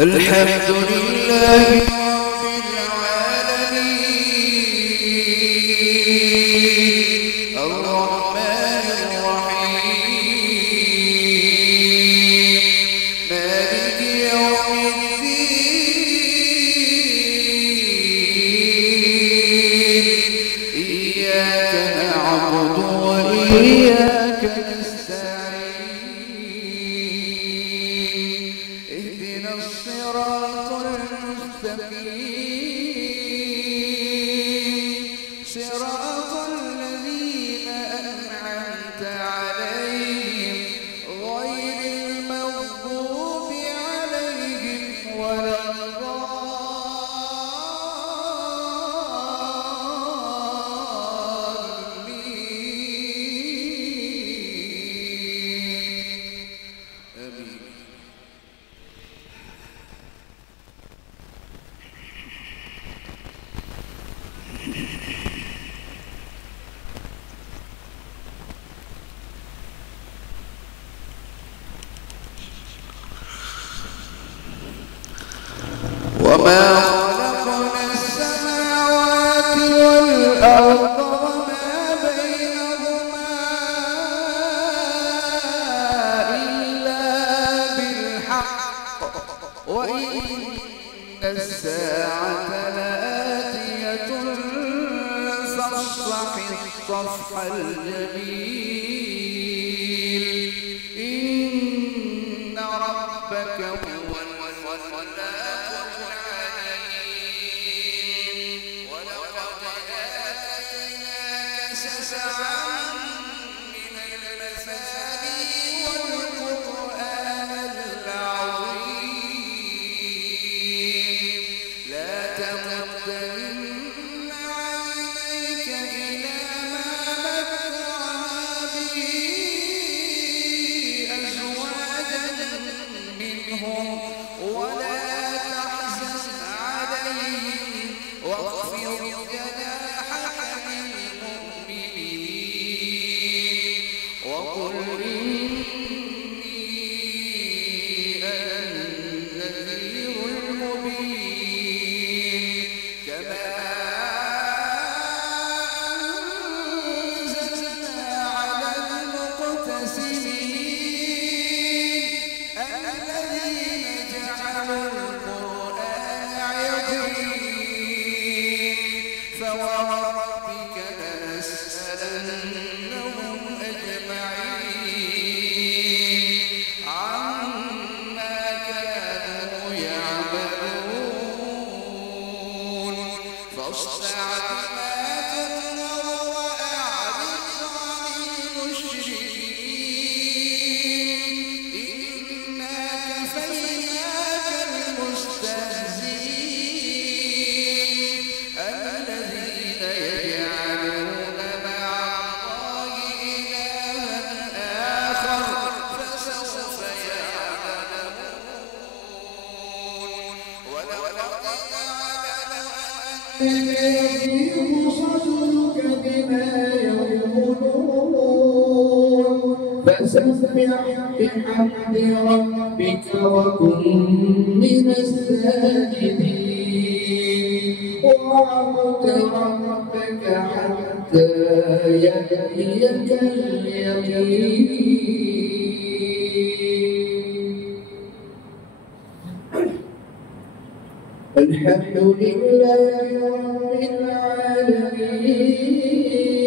الحمد لله رب العالمين الرحمن الرحيم مالك يوم الدين إياك نعبد وإياك نستعين اهدنا الصراط المستقيم صراط الذين أنعمت عليهم غير المغضوب عليهم ولا الضالين آمين. وما خلقنا السماوات والأرض وما بينهما إلا بالحق وإن الساعة لآتية فاصفح الصفح الجميل إن ربك هو الخلاق العليم ولقد آتيناك سبعا من المثاني والقرآن العظيم لا تمدن عينيك إلى ما متعنا به أزواجا منهم ولا تحزن عليهم واخفض جناحك للمؤمنين وقل إني أنا النذير المبين كما أنزلنا على المقتسمين الذين جعلوا القرآن عضين فوربك لنسألنهم أجمعين عما كانوا يعملون فاصدع بما تؤمر وأعرض عن المشركين إنا كفيناك المستهزئين الذين يجعلون مع الله إلها آخر فسوف يعلمون ولقد نعلم أنك يضيق صدرك بما يقولون فسبح بحمد ربك وكن من الساجدين واعبد ربك حتى يأتيك اليقين. الحمد لله رب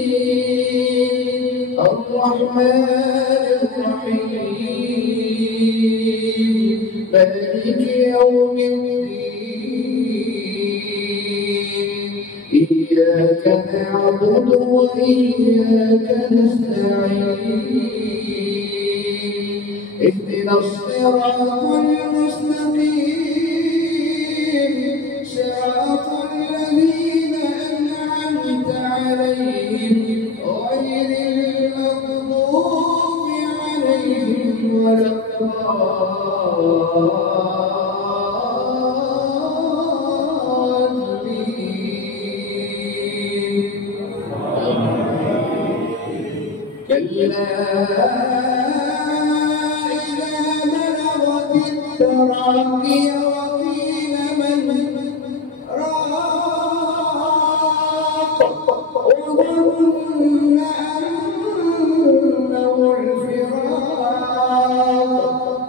العالمين الرحمن الرحيم مالك يوم الدين إياك نعبد وإياك نستعين اهدنا الصراط المستقيم صراط الذين أنعمت عليهم غير المغضوب عليهم ولا الضالين كلا إذا بلغت التراقي وقيل من راق وظن أنه الفراق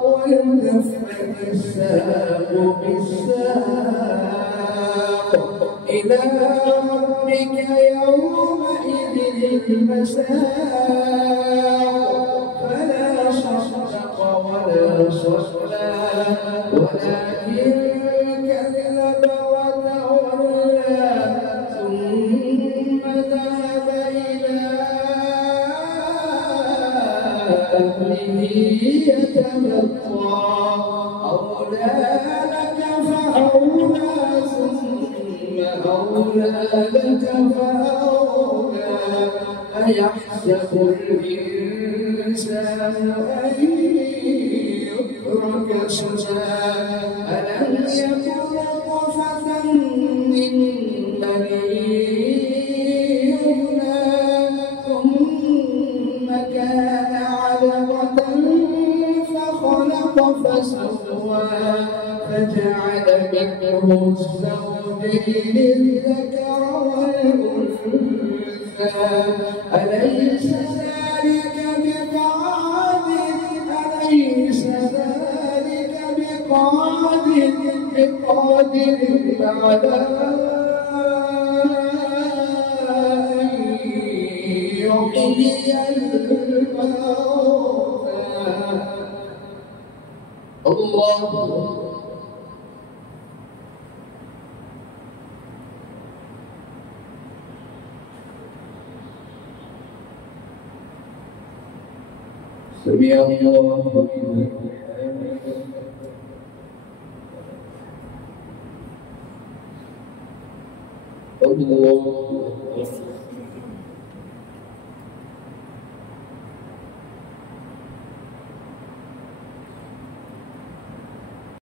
والتفت الساق بالساق إلى ربك يومئذ المساق فلا صدق ولا صلى ولكن كذب وتولى ثم ذهب إلى أهله يتمطى أولى لك فأولى ثم أولى لك فأولى أيحسب الإنسان أن يترك سدى ألم يكن نطفة من مني يمنى ثم كان علقة فخلق فسوى فجعل منه الزوجين الذكر والأنثى أليس ذلك بقادر على أن يحيي الموتى الله سمع الله لمن حمده الله